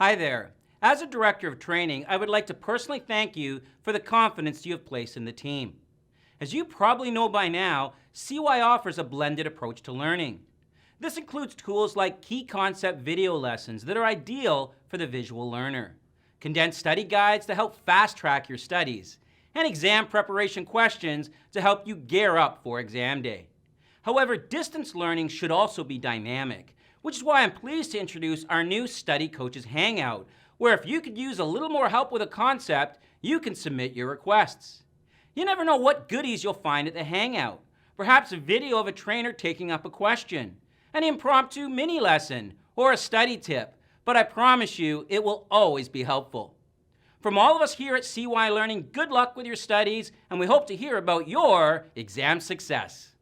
Hi there. As a Director of Training, I would like to personally thank you for the confidence you have placed in the team. As you probably know by now, SeeWhy offers a blended approach to learning. This includes tools like key concept video lessons that are ideal for the visual learner, condensed study guides to help fast-track your studies, and exam preparation questions to help you gear up for exam day. However, distance learning should also be dynamic, which is why I'm pleased to introduce our new Study Coaches Hangout, where if you could use a little more help with a concept, you can submit your requests. You never know what goodies you'll find at the Hangout. Perhaps a video of a trainer taking up a question, an impromptu mini lesson, or a study tip, but I promise you it will always be helpful. From all of us here at SeeWhy Learning, good luck with your studies, and we hope to hear about your exam success.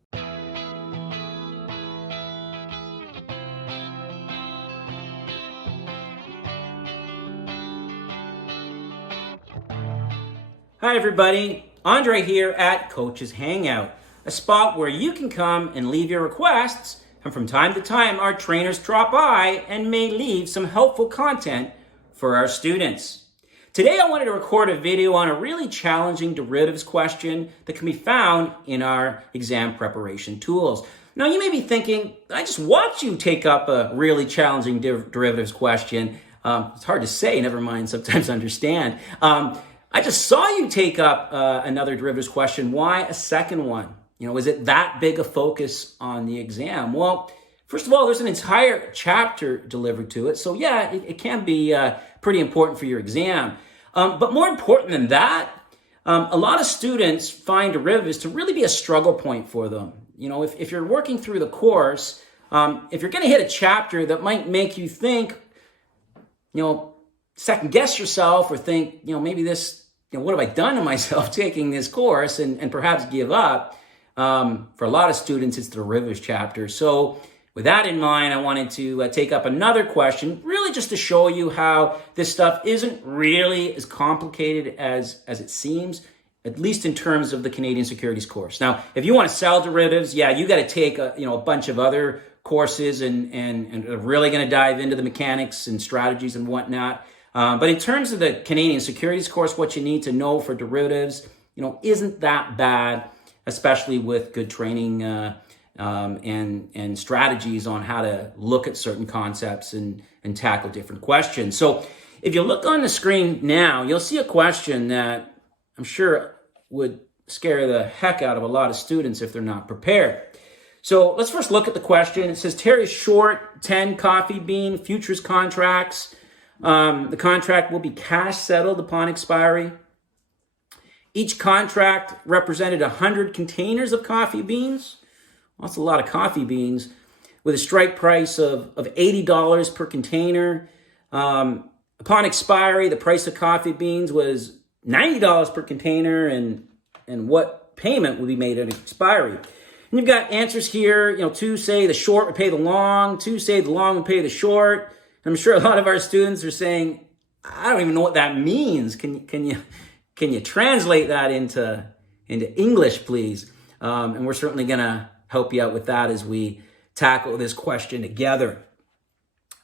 Hi everybody, Andre here at Coaches Hangout, a spot where you can come and leave your requests, and from time to time our trainers drop by and may leave some helpful content for our students. Today I wanted to record a video on a really challenging derivatives question that can be found in our exam preparation tools. Now you may be thinking, I just watched you take up a really challenging derivatives question. It's hard to say, never mind sometimes understand. I just saw you take up another derivatives question. Why a second one? Is it that big a focus on the exam? Well, first of all, there's an entire chapter delivered to it. So yeah, it can be pretty important for your exam. But more important than that, a lot of students find derivatives to really be a struggle point for them. If you're working through the course, if you're going to hit a chapter that might make you think, second guess yourself or think, maybe this, what have I done to myself taking this course and perhaps give up. For a lot of students, it's the derivatives chapter. So with that in mind, I wanted to take up another question, really just to show you how this stuff isn't really as complicated as it seems, at least in terms of the Canadian Securities course. Now, if you want to sell derivatives, yeah, you got to take a bunch of other courses and are really going to dive into the mechanics and strategies and whatnot. But in terms of the Canadian Securities course, what you need to know for derivatives, isn't that bad, especially with good training and strategies on how to look at certain concepts and tackle different questions. So if you look on the screen now, you'll see a question that I'm sure would scare the heck out of a lot of students if they're not prepared. So let's first look at the question. It says Terry's short 10 coffee bean futures contracts. The contract will be cash settled upon expiry. Each contract represented 100 containers of coffee beans. Well, that's a lot of coffee beans, with a strike price of $80 per container. Upon expiry, the price of coffee beans was $90 per container, and what payment would be made at expiry. And you've got answers here. Two say the short would pay the long. Two say the long would pay the short. I'm sure a lot of our students are saying, I don't even know what that means. Can you translate that into English, please? And we're certainly going to help you out with that as we tackle this question together.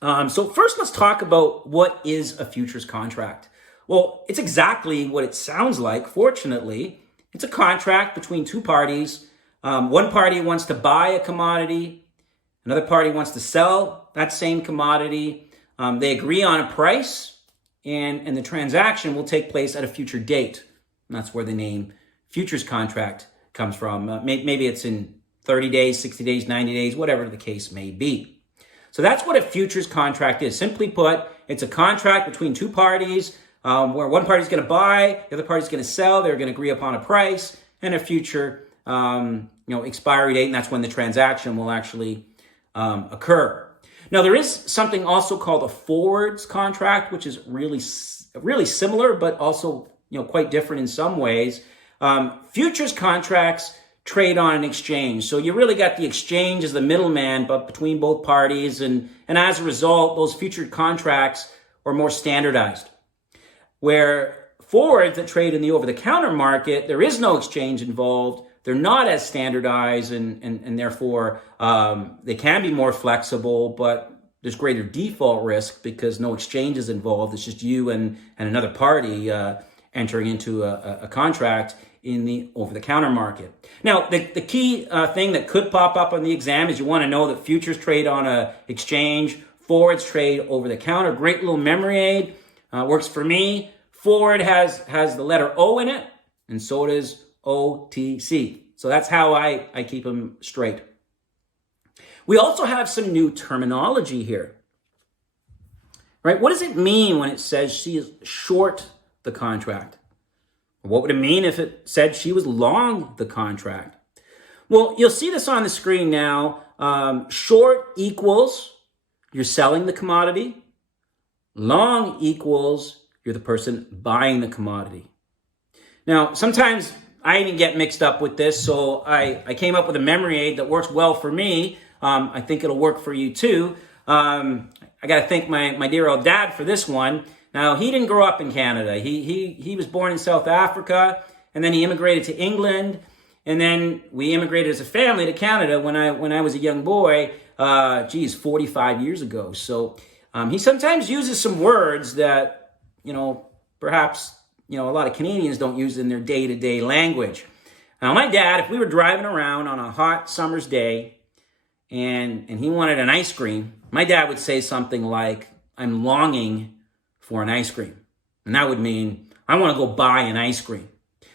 So first, let's talk about what is a futures contract. Well, it's exactly what it sounds like. Fortunately, it's a contract between two parties. One party wants to buy a commodity. Another party wants to sell that same commodity. They agree on a price, and the transaction will take place at a future date. And that's where the name futures contract comes from. Maybe it's in 30 days, 60 days, 90 days, whatever the case may be. So that's what a futures contract is. Simply put, it's a contract between two parties where one party is going to buy, the other party is going to sell. They're going to agree upon a price and a future expiry date, and that's when the transaction will actually occur. Now, there is something also called a forwards contract, which is really similar, but also quite different in some ways. Futures contracts trade on an exchange. So you really got the exchange as the middleman, but between both parties. And as a result, those future contracts are more standardized. Where forwards that trade in the over-the-counter market, there is no exchange involved. They're not as standardized and therefore they can be more flexible, but there's greater default risk because no exchange is involved. It's just you and another party entering into a contract in the over-the-counter market. Now, the key thing that could pop up on the exam is you want to know that futures trade on a exchange, forwards trade over-the-counter. Great little memory aid. Works for me. Forward has the letter O in it, and so does OTC. So that's how I keep them straight. We also have some new terminology here, right? What does it mean when it says she is short the contract? What would it mean if it said she was long the contract? Well, you'll see this on the screen now. Short equals you're selling the commodity. Long equals you're the person buying the commodity. Now, sometimes I even get mixed up with this, so I came up with a memory aid that works well for me. I think it'll work for you too. I got to thank my dear old dad for this one. Now, he didn't grow up in Canada. He was born in South Africa, and then he immigrated to England, and then we immigrated as a family to Canada when I was a young boy, 45 years ago. So he sometimes uses some words that, perhaps, a lot of Canadians don't use in their day-to-day language. Now, my dad, if we were driving around on a hot summer's day and he wanted an ice cream, my dad would say something like, "I'm longing for an ice cream." And that would mean, I want to go buy an ice cream.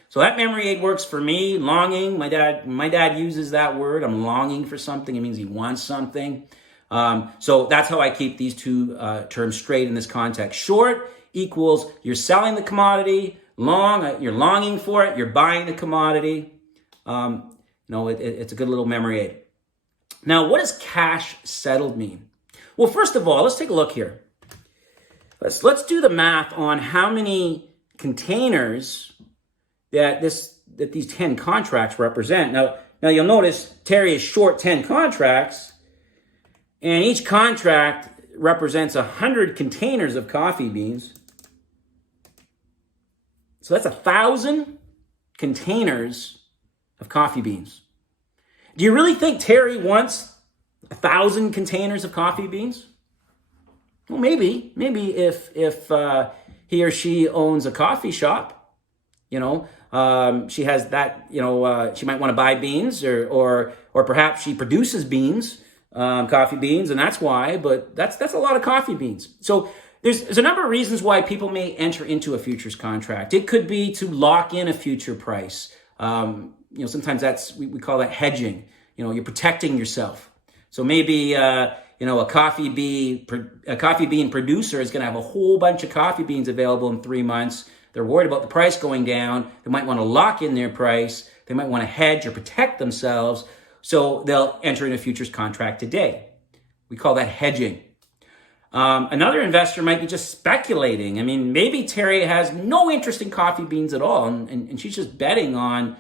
So that memory aid works for me. Longing, my dad uses that word. I'm longing for something. It means he wants something. So that's how I keep these two terms straight in this context. Short equals you're selling the commodity. Long, you're longing for it. You're buying the commodity. It's a good little memory aid. Now, what does cash settled mean? Well, first of all, let's take a look here. Let's do the math on how many containers that these 10 contracts represent. Now you'll notice Terry is short 10 contracts, and each contract represents 100 containers of coffee beans. So that's 1,000 containers of coffee beans. Do you really think Terry wants 1,000 containers of coffee beans? Well, maybe if he or she owns a coffee shop, she has that, she might want to buy beans or perhaps she produces beans, coffee beans, and that's why, but that's a lot of coffee beans. So there's a number of reasons why people may enter into a futures contract. It could be to lock in a future price. Sometimes we call that hedging. You're protecting yourself. So maybe, a coffee bean producer is going to have a whole bunch of coffee beans available in 3 months. They're worried about the price going down. They might want to lock in their price. They might want to hedge or protect themselves. So they'll enter in a futures contract today. We call that hedging. Another investor might be just speculating. I mean, maybe Terry has no interest in coffee beans at all, and she's just betting on,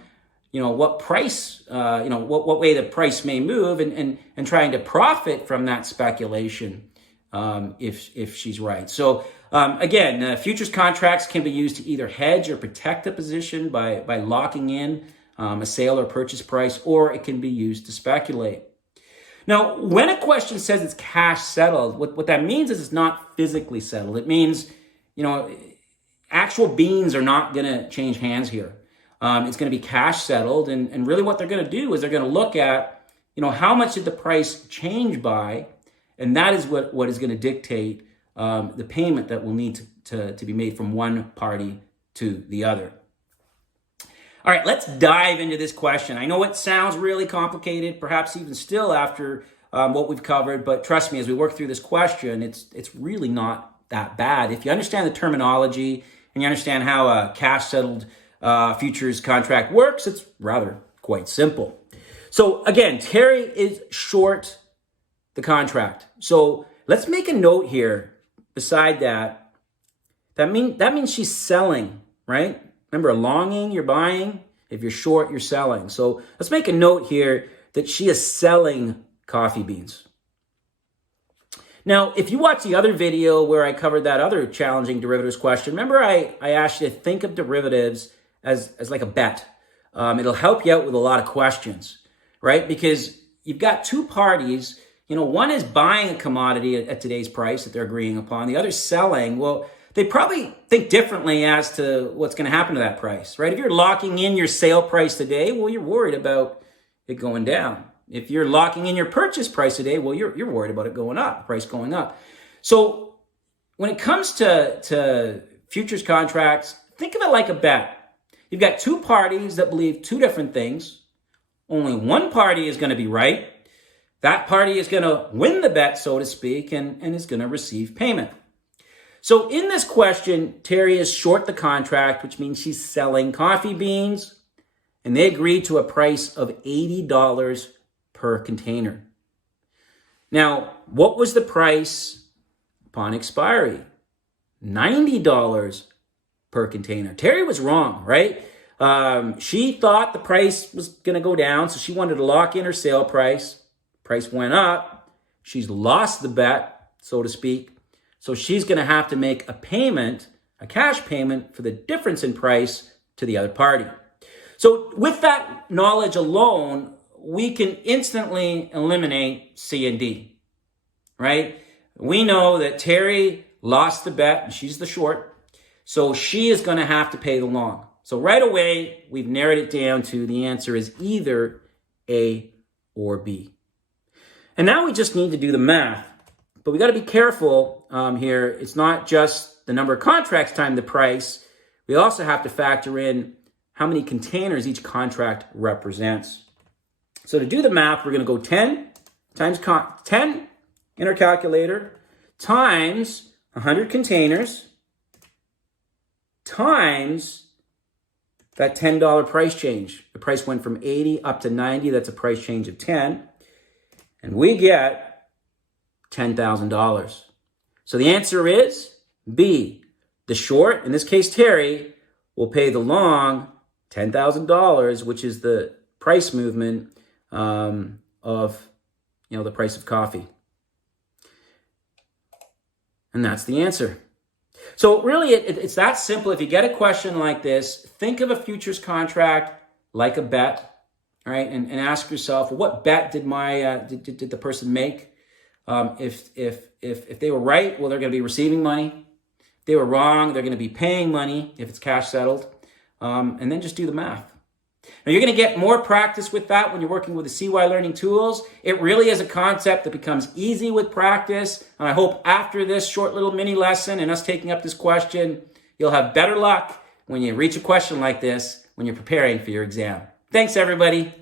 what price, what way the price may move, and trying to profit from that speculation, if she's right. So again, futures contracts can be used to either hedge or protect a position by locking in a sale or purchase price, or it can be used to speculate. Now, when a question says it's cash settled, what that means is it's not physically settled. It means, actual beans are not going to change hands here. It's going to be cash settled. And really what they're going to do is they're going to look at, how much did the price change by? And that is what is going to dictate the payment that will need to be made from one party to the other. All right, let's dive into this question. I know it sounds really complicated, perhaps even still after what we've covered, but trust me, as we work through this question, it's really not that bad. If you understand the terminology and you understand how a cash-settled futures contract works, it's rather quite simple. So again, Terry is short the contract. So let's make a note here beside that. That means she's selling, right? Remember, longing, you're buying. If you're short, you're selling. So let's make a note here that she is selling coffee beans. Now, if you watch the other video where I covered that other challenging derivatives question, remember I asked you to think of derivatives as like a bet. It'll help you out with a lot of questions, right? Because you've got two parties One is buying a commodity at today's price that they're agreeing upon. The other is selling. Well, they probably think differently as to what's going to happen to that price, right? If you're locking in your sale price today, well, you're worried about it going down. If you're locking in your purchase price today, well, you're worried about it going up, price going up. So when it comes to futures contracts, think of it like a bet. You've got two parties that believe two different things. Only one party is going to be right. That party is going to win the bet, so to speak, and is going to receive payment. So in this question, Terry is short the contract, which means she's selling coffee beans, and they agreed to a price of $80 per container. Now, what was the price upon expiry? $90 per container. Terry was wrong, right? She thought the price was going to go down, so she wanted to lock in her sale price. Price went up. She's lost the bet, so to speak. So she's going to have to make a payment, a cash payment for the difference in price to the other party. So with that knowledge alone, we can instantly eliminate C and D, right? We know that Terry lost the bet and she's the short. So she is going to have to pay the long. So right away, we've narrowed it down to the answer is either A or B. And now we just need to do the math. But we got to be careful here. It's not just the number of contracts times the price. We also have to factor in how many containers each contract represents. So to do the math, we're going to go 10 times 10 in our calculator times 100 containers times that $10 price change. The price went from 80 up to 90. That's a price change of 10. And we get $10,000. So the answer is B. The short, in this case Terry, will pay the long $10,000, which is the price movement of the price of coffee. And that's the answer. So really, it's that simple. If you get a question like this, think of a futures contract like a bet, right? And ask yourself, well, what bet did did the person make? If they were right, well, they're going to be receiving money. If they were wrong, they're going to be paying money if it's cash settled. And then just do the math. Now, you're going to get more practice with that when you're working with the SeeWhy Learning tools. It really is a concept that becomes easy with practice. And I hope after this short little mini lesson and us taking up this question, you'll have better luck when you reach a question like this when you're preparing for your exam. Thanks, everybody.